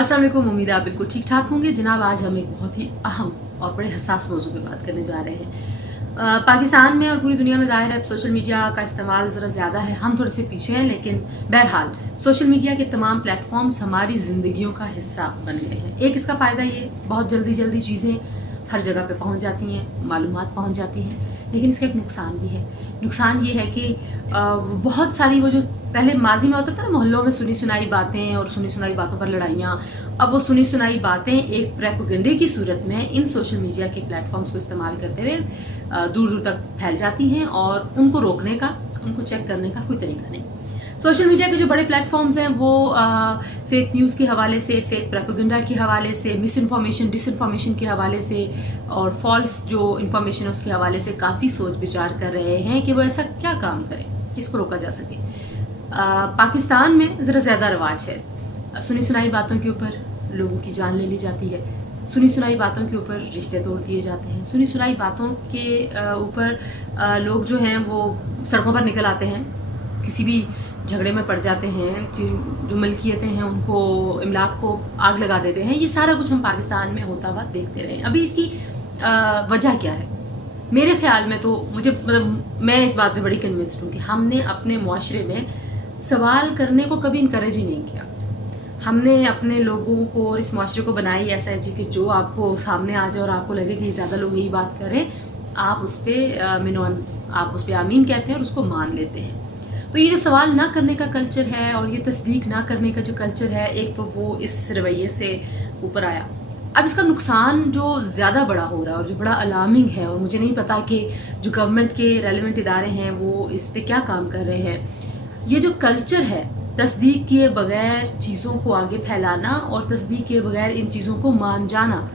अस्सलाम वालेकुम, उम्मीद है आप बिल्कुल ठीक ठाक होंगे। जनाब, आज हम एक बहुत ही अहम और बड़े हसास मौजू पे बात करने जा रहे हैं। पाकिस्तान में और पूरी दुनिया में ज़ाहिर है सोशल मीडिया का इस्तेमाल ज़रा ज़्यादा है, हम थोड़े से पीछे हैं, लेकिन बहरहाल सोशल मीडिया के तमाम प्लेटफॉर्म्स हमारी ज़िंदगियों का हिस्सा बन गए हैं। एक इसका फ़ायदा ये, बहुत जल्दी जल्दी चीज़ें हर जगह पे पहुंच जाती हैं, मालूमात पहुंच जाती हैं, लेकिन इसका एक नुकसान भी है। नुकसान ये है कि बहुत सारी वो जो पहले माजी में होता था ना, मोहल्लों में सुनी सुनाई बातें और सुनी सुनाई बातों पर लड़ाइयाँ, अब वो सुनी सुनाई बातें एक प्रोपेगेंडे की सूरत में इन सोशल मीडिया के प्लेटफॉर्म्स को इस्तेमाल करते हुए दूर दूर तक फैल जाती हैं और उनको रोकने का, उनको चेक करने का कोई तरीका नहीं। सोशल मीडिया के जो बड़े प्लेटफॉर्म्स हैं वो फेक न्यूज़ के हवाले से, फेक प्रोपेगेंडा के हवाले से, मिस इन्फॉर्मेशन, डिसइन्फॉर्मेशन के हवाले से और फॉल्स जो इन्फॉर्मेशन है उसके हवाले से काफ़ी सोच विचार कर रहे हैं कि वो ऐसा क्या काम करें कि इसको रोका जा सके। पाकिस्तान में ज़रा ज़्यादा रवाज है, सुनी सुनाई बातों के ऊपर लोगों की जान ले ली जाती है, सुनी सुनाई बातों के ऊपर रिश्ते तोड़ दिए जाते हैं, सुनी सुनाई बातों के ऊपर लोग जो हैं वो सड़कों पर निकल आते हैं, किसी भी झगड़े में पड़ जाते हैं, जो मलकियतें हैं उनको, इमलाक को आग लगा देते हैं। ये सारा कुछ हम पाकिस्तान में होता हुआ देखते रहे। अभी इसकी वजह क्या है? मेरे ख्याल में तो मुझे मैं इस बात पे बड़ी कन्विंस्ड हूँ कि हमने अपने मुआशरे में सवाल करने को कभी इनकरेज ही नहीं किया। हमने अपने लोगों को और इस मुआशरे को बनाई ऐसा है जी कि जो आपको सामने आ जाए और आपको लगे कि ज़्यादा लोग यही बात करें, आप उस पर आमीन कहते हैं और उसको मान लेते हैं। तो ये जो सवाल ना करने का कल्चर है और ये तस्दीक ना करने का जो कल्चर है, एक तो वो इस रवैये से ऊपर आया। अब इसका नुकसान जो ज़्यादा बड़ा हो रहा है और जो बड़ा अलार्मिंग है, और मुझे नहीं पता कि जो गवर्नमेंट के रेलेवेंट इदारे हैं वो इस पे क्या काम कर रहे हैं। ये जो कल्चर है तस्दीक किए बगैर चीज़ों को आगे फैलाना और तस्दीक किए बगैर इन चीज़ों को मान जाना,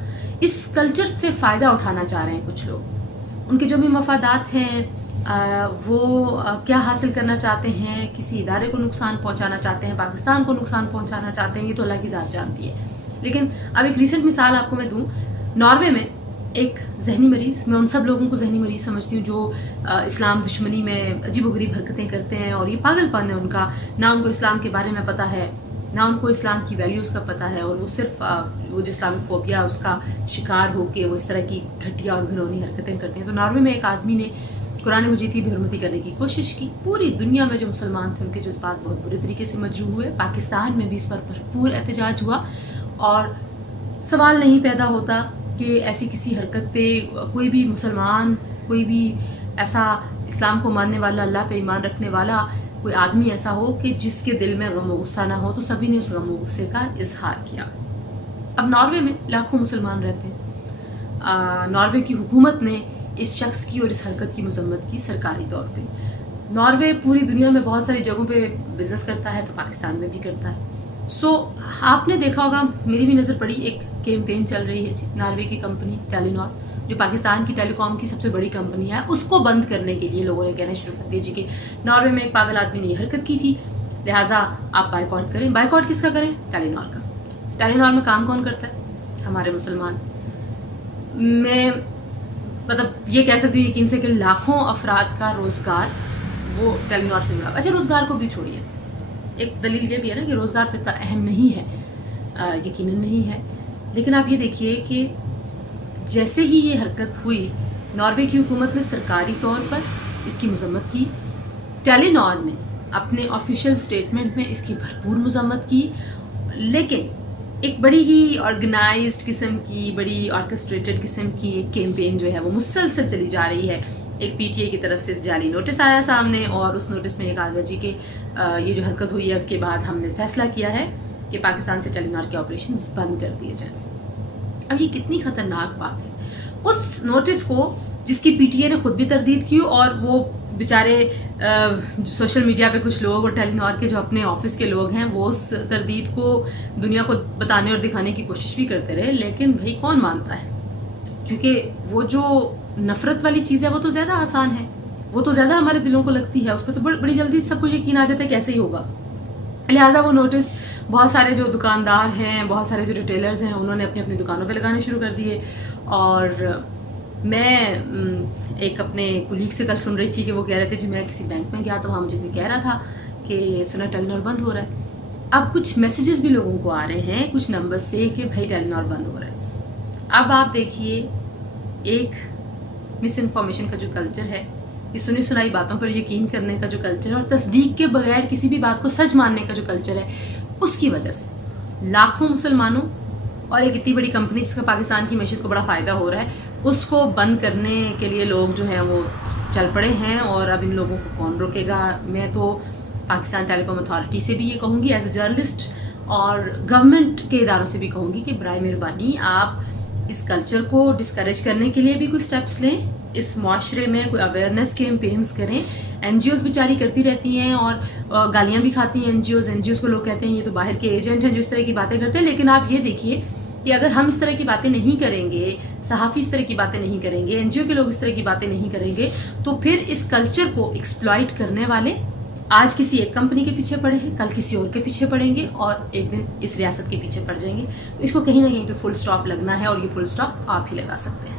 इस कल्चर से फ़ायदा उठाना चाह रहे हैं कुछ लोग। उनके जो भी मफादात हैं वो क्या हासिल करना चाहते हैं, किसी इदारे को नुकसान पहुंचाना चाहते हैं, पाकिस्तान को नुकसान पहुंचाना चाहते हैं, ये तो अल्लाह की ज़ात जानती है। लेकिन अब एक रीसेंट मिसाल आपको मैं दूं, नॉर्वे में एक जहनी मरीज़, मैं उन सब लोगों को जहनी मरीज़ समझती हूँ जो इस्लाम दुश्मनी में अजीबोगरीब हरकतें करते हैं और ये पागलपन है उनका, ना उनको इस्लाम के बारे में पता है, ना उनको इस्लाम की वैल्यूज़ का पता है, और वो सिर्फ वो जो इस्लामिक फोबिया उसका शिकार होकर वो इस तरह की घटिया और घिनौनी हरकतें करते हैं। तो नॉर्वे में एक आदमी ने कुरान मजीद की बेहरमती करने की कोशिश की। पूरी दुनिया में जो मुसलमान थे उनके जज्बात बहुत बुरे तरीके से मजरूह हुए। पाकिस्तान में भी इस पर भरपूर एहतजाज हुआ और सवाल नहीं पैदा होता कि ऐसी किसी हरकत पे कोई भी मुसलमान, कोई भी ऐसा इस्लाम को मानने वाला, अल्लाह पे ईमान रखने वाला कोई आदमी ऐसा हो कि जिसके दिल में गम व गुस्सा ना हो। तो सभी ने उस गम व गुस्से का इजहार किया। अब नॉर्वे में लाखों मुसलमान रहते हैं। नॉर्वे की हुकूमत ने इस शख्स की और इस हरकत की मजम्मत की सरकारी तौर पे। नॉर्वे पूरी दुनिया में बहुत सारी जगहों पे बिज़नेस करता है, तो पाकिस्तान में भी करता है। आपने देखा होगा, मेरी भी नज़र पड़ी, एक कैंपेन चल रही है नॉर्वे की कंपनी टेलीनॉर, जो पाकिस्तान की टेलीकॉम की सबसे बड़ी कंपनी है, उसको बंद करने के लिए लोगों ने कहना शुरू कर दिया जी कि नॉर्वे में एक पागल आदमी ने ये हरकत की थी, लिहाजा आप बाइकआउट करें। बाइकआउट किसका करें? टेलीनॉर का। टेलीनॉर में काम कौन करता है? हमारे मुसलमान। मैं ये कह सकती हूँ यकीन से कि लाखों अफराद का रोज़गार वो टेलीनॉर से जुड़ा। अच्छा, रोज़गार को भी छोड़िए, एक दलील ये भी है ना कि रोज़गार तो इतना अहम नहीं है, यकीनन नहीं है, लेकिन आप ये देखिए कि जैसे ही ये हरकत हुई, नॉर्वे की हुकूमत ने सरकारी तौर पर इसकी मजम्मत की। टेलीनॉर ने अपने ऑफिशियल स्टेटमेंट में इसकी भरपूर मजम्मत की, लेकिन एक बड़ी ही ऑर्गेनाइज्ड किस्म की, बड़ी ऑर्केस्ट्रेटेड किस्म की एक कैंपेन जो है वो मुसलसल चली जा रही है। एक पीटीए की तरफ से जाली नोटिस आया सामने और उस नोटिस में ये कहा गया जी कि ये जो हरकत हुई है उसके बाद हमने फैसला किया है कि पाकिस्तान से टेलीनॉर के ऑपरेशंस बंद कर दिए जाएं। अब ये कितनी ख़तरनाक बात है। उस नोटिस को जिसकी पीटीए ने खुद भी तरदीद की और वो बेचारे सोशल मीडिया पे कुछ लोग और टेलीनॉर के जो अपने ऑफिस के लोग हैं वो उस तरदीद को दुनिया को बताने और दिखाने की कोशिश भी करते रहे, लेकिन भाई कौन मानता है? क्योंकि वो जो नफ़रत वाली चीज़ है वो तो ज़्यादा आसान है, वो तो ज़्यादा हमारे दिलों को लगती है, उस पर तो बड़ी जल्दी सब कुछ यकीन आ जाता है कैसे ही होगा। लिहाजा वो नोटिस बहुत सारे जो दुकानदार हैं, बहुत सारे जो रिटेलर्स हैं, उन्होंने अपनी अपनी दुकानों पे लगाने शुरू कर दिए। और मैं एक अपने कुलीग से कल सुन रही थी कि वो कह रहे थे जी मैं किसी बैंक में गया तो वहाँ मुझे कोई कह रहा था कि सुना टेलीनॉर बंद हो रहा है। अब कुछ मैसेजेस भी लोगों को आ रहे हैं कुछ नंबर से कि भाई टेलीनॉर बंद हो रहा है। अब आप देखिए, एक मिस इन्फॉर्मेशन का जो कल्चर है, ये सुनी सुनाई बातों पर यकीन करने का जो कल्चर है और तस्दीक के बगैर किसी भी बात को सच मानने का जो कल्चर है, उसकी वजह से लाखों मुसलमानों और एक इतनी बड़ी कंपनी जिसका पाकिस्तान की मैशत को बड़ा फ़ायदा हो रहा है, उसको बंद करने के लिए लोग जो हैं वो चल पड़े हैं। और अब इन लोगों को कौन रोकेगा? मैं तो पाकिस्तान टेलीकॉम अथॉरिटी से भी ये कहूँगी एज ए जर्नलिस्ट, और गवर्नमेंट के इदारों से भी कहूँगी कि बराए मेहरबानी आप इस कल्चर को डिस्करेज करने के लिए भी कोई स्टेप्स लें, इस माशरे में कोई अवेयरनेस कैंपेन्स करें। एनजीओज़ बेचारी करती रहती हैं और गालियाँ भी खाती हैं एनजीओज़ को। लोग कहते हैं ये तो बाहर के एजेंट हैं जो इस तरह की बातें करते हैं, लेकिन आप ये देखिए कि अगर हम इस तरह की बातें नहीं करेंगे, सहाफ़ी इस तरह की बातें नहीं करेंगे, एनजीओ के लोग इस तरह की बातें नहीं करेंगे, तो फिर इस कल्चर को एक्सप्लॉइट करने वाले आज किसी एक कंपनी के पीछे पड़े हैं, कल किसी और के पीछे पड़ेंगे और एक दिन इस रियासत के पीछे पड़ जाएंगे। तो इसको कहीं ना कहीं तो फुल स्टॉप लगना है और ये फुल स्टॉप आप ही लगा सकते हैं।